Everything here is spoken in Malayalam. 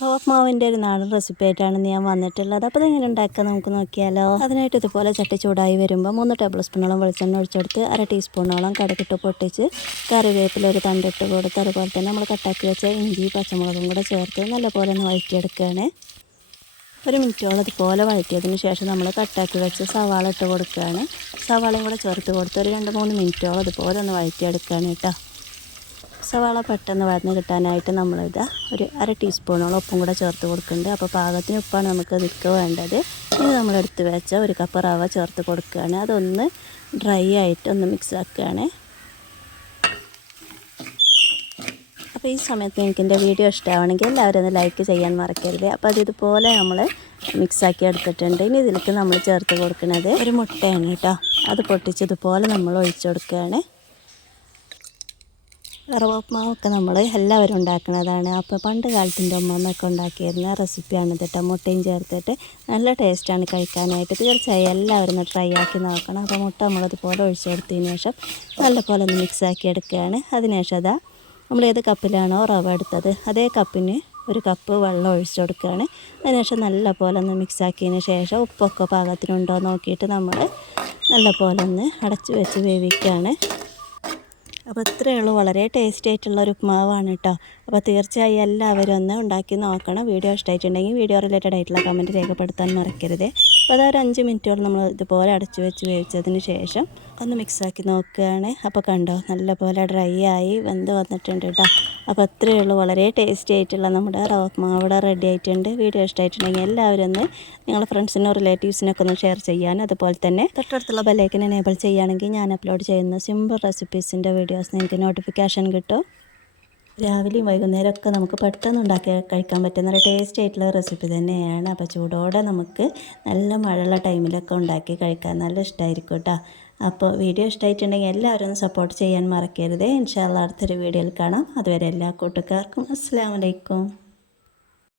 റോപ്പ് മാവിന്റെ ഒരു നാടൻ റെസിപ്പി ആയിട്ടാണ് ഞാൻ വന്നിട്ടുള്ളത്. അപ്പോൾ അതെങ്ങനെ ഉണ്ടാക്കുക നമുക്ക് നോക്കിയാലോ. അതിനായിട്ട് ഇതുപോലെ ചട്ടി ചൂടായി വരുമ്പോൾ മൂന്ന് ടേബിൾ സ്പൂണോളം വെളിച്ചെണ്ണ ഒഴിച്ചെടുത്ത് അര ടീസ്പൂണോളം കടക്കിട്ട് പൊട്ടിച്ച് കറിവേപ്പില ഒരു തണ്ടിട്ട് കൊടുത്ത് അതുപോലെ തന്നെ നമ്മൾ കട്ടാക്കി വെച്ച ഇഞ്ചി പച്ചമുളകും കൂടെ ചേർത്ത് നല്ലപോലെ ഒന്ന് വഴറ്റിയെടുക്കുകയാണ്. ഒരു മിനിറ്റോളം ഇതുപോലെ വഴറ്റിയതിന് ശേഷം നമ്മൾ കട്ടാക്കി വെച്ച് സവാള ഇട്ട് കൊടുക്കുകയാണ്. സവാളയും കൂടെ ചേർത്ത് കൊടുത്ത് ഒരു രണ്ട് മൂന്ന് മിനിറ്റോളം അതുപോലെ ഒന്ന് വഴറ്റിയെടുക്കുകയാണ് കേട്ടോ. സവാള പെട്ടെന്ന് വഴന്ന് കിട്ടാനായിട്ട് നമ്മളിത് ഒരു അര ടീസ്പൂണോളം ഉപ്പും കൂടെ ചേർത്ത് കൊടുക്കുന്നുണ്ട്. അപ്പോൾ പാകത്തിന് ഉപ്പാണ് നമുക്ക് ഇതിക്ക് വേണ്ടത്. ഇനി നമ്മളെടുത്ത് വെച്ച ഒരു കപ്പ് റവ ചേർത്ത് കൊടുക്കുകയാണ്. അതൊന്ന് ഡ്രൈ ആയിട്ട് ഒന്ന് മിക്സ് ആക്കുകയാണ്. അപ്പോൾ ഈ സമയത്ത് എനിക്ക് എന്റെ വീഡിയോ ഇഷ്ടമാണെങ്കിൽ എല്ലാവരും ഒന്ന് ലൈക്ക് ചെയ്യാൻ മറക്കരുത്. അപ്പോൾ അത് ഇതുപോലെ നമ്മൾ മിക്സാക്കി എടുത്തിട്ടുണ്ട്. ഇനി ഇതിലേക്ക് നമ്മൾ ചേർത്ത് കൊടുക്കുന്നത് ഒരു മുട്ടയാണ് കേട്ടോ. അത് പൊട്ടിച്ചതുപോലെ നമ്മൾ ഒഴിച്ചു കൊടുക്കുകയാണ്. റവമാവൊക്കെ നമ്മൾ എല്ലാവരും ഉണ്ടാക്കുന്നതാണ്. അപ്പോൾ പണ്ട് കാലത്തിന്റെ അമ്മമ്മയൊക്കെ ഉണ്ടാക്കിയിരുന്ന റെസിപ്പിയാണ് കേട്ടോ മുട്ടയും ചേർത്തിട്ട് നല്ല ടേസ്റ്റാണ് കഴിക്കാനായിട്ട്. തീർച്ചയായും എല്ലാവരും ട്രൈ ആക്കി നോക്കണം. അപ്പോൾ മുട്ട നമ്മളതുപോലെ ഒഴിച്ചെടുത്തതിന് ശേഷം നല്ലപോലെ ഒന്ന് മിക്സ് ആക്കി എടുക്കുകയാണ്. അതിനുശേഷം അതാ നമ്മൾ ഏത് കപ്പിലാണോ റവ എടുത്തത് അതേ കപ്പിന് ഒരു കപ്പ് വെള്ളം ഒഴിച്ചു കൊടുക്കുകയാണ്. അതിനുശേഷം നല്ല പോലെ ഒന്ന് മിക്സ് ആക്കിയതിന് ശേഷം ഉപ്പൊക്കെ പാകത്തിനുണ്ടോ നോക്കിയിട്ട് നമ്മൾ നല്ല പോലെ ഒന്ന് അടച്ചു വെച്ച് വേവിക്കുകയാണ്. അപ്പോൾ ഇത്രയേ ഉള്ളൂ. വളരെ ടേസ്റ്റി ആയിട്ടുള്ള ഒരു ഉപ്മാവാണ് കേട്ടോ അപ്പോൾ തീർച്ചയായും എല്ലാവരും ഒന്ന് ഉണ്ടാക്കി നോക്കണം. വീഡിയോ ഇഷ്ടമായിട്ടുണ്ടെങ്കിൽ വീഡിയോ റിലേറ്റഡ് ആയിട്ടുള്ള കമന്റ് രേഖപ്പെടുത്താൻ മറക്കരുത്. അപ്പോൾ അതൊരു അഞ്ച് മിനിറ്റോളം നമ്മൾ ഇതുപോലെ അടച്ചു വെച്ച് വേവിച്ചതിന് ശേഷം ഒന്ന് മിക്സാക്കി നോക്കുകയാണ്. അപ്പോൾ കണ്ടോ നല്ല പോലെ ഡ്രൈ ആയി വെന്ത് വന്നിട്ടുണ്ട് കേട്ടോ അപ്പോൾ അത്രയേ ഉള്ളൂ. വളരെ ടേസ്റ്റി ആയിട്ടുള്ള നമ്മുടെ റവ ഇവിടെ റെഡി ആയിട്ടുണ്ട്. വീഡിയോ ഇഷ്ടമായിട്ടുണ്ടെങ്കിൽ എല്ലാവരും ഒന്ന് നിങ്ങളുടെ ഫ്രണ്ട്സിനോ റിലേറ്റീവ്സിനൊക്കെ ഒന്ന് ഷെയർ ചെയ്യാൻ അതുപോലെ തന്നെ തൊട്ടടുത്തുള്ള ബെല്ലൈക്കൻ എനേബിൾ ചെയ്യുകയാണെങ്കിൽ ഞാൻ അപ്ലോഡ് ചെയ്യുന്ന സിമ്പിൾ റെസിപ്പീസിന്റെ വീഡിയോസ് നിങ്ങൾക്ക് നോട്ടിഫിക്കേഷൻ കിട്ടും. രാവിലെയും വൈകുന്നേരമൊക്കെ നമുക്ക് പെട്ടെന്ന് ഉണ്ടാക്കി കഴിക്കാൻ പറ്റുന്ന ഒരു ടേസ്റ്റ് ആയിട്ടുള്ള റെസിപ്പി തന്നെയാണ്. അപ്പോൾ ചൂടോടെ നമുക്ക് നല്ല മഴയുള്ള ടൈമിലൊക്കെ ഉണ്ടാക്കി കഴിക്കാൻ നല്ല ഇഷ്ടമായിരിക്കും കേട്ടോ. അപ്പോൾ വീഡിയോ ഇഷ്ടമായിട്ടുണ്ടെങ്കിൽ എല്ലാവരും ഒന്ന് സപ്പോർട്ട് ചെയ്യാൻ മറക്കരുത്. ഇൻഷാല്ല അടുത്തൊരു വീഡിയോയിൽ കാണാം. അതുവരെ എല്ലാ കൂട്ടുകാർക്കും അസ്സാം വലൈക്കും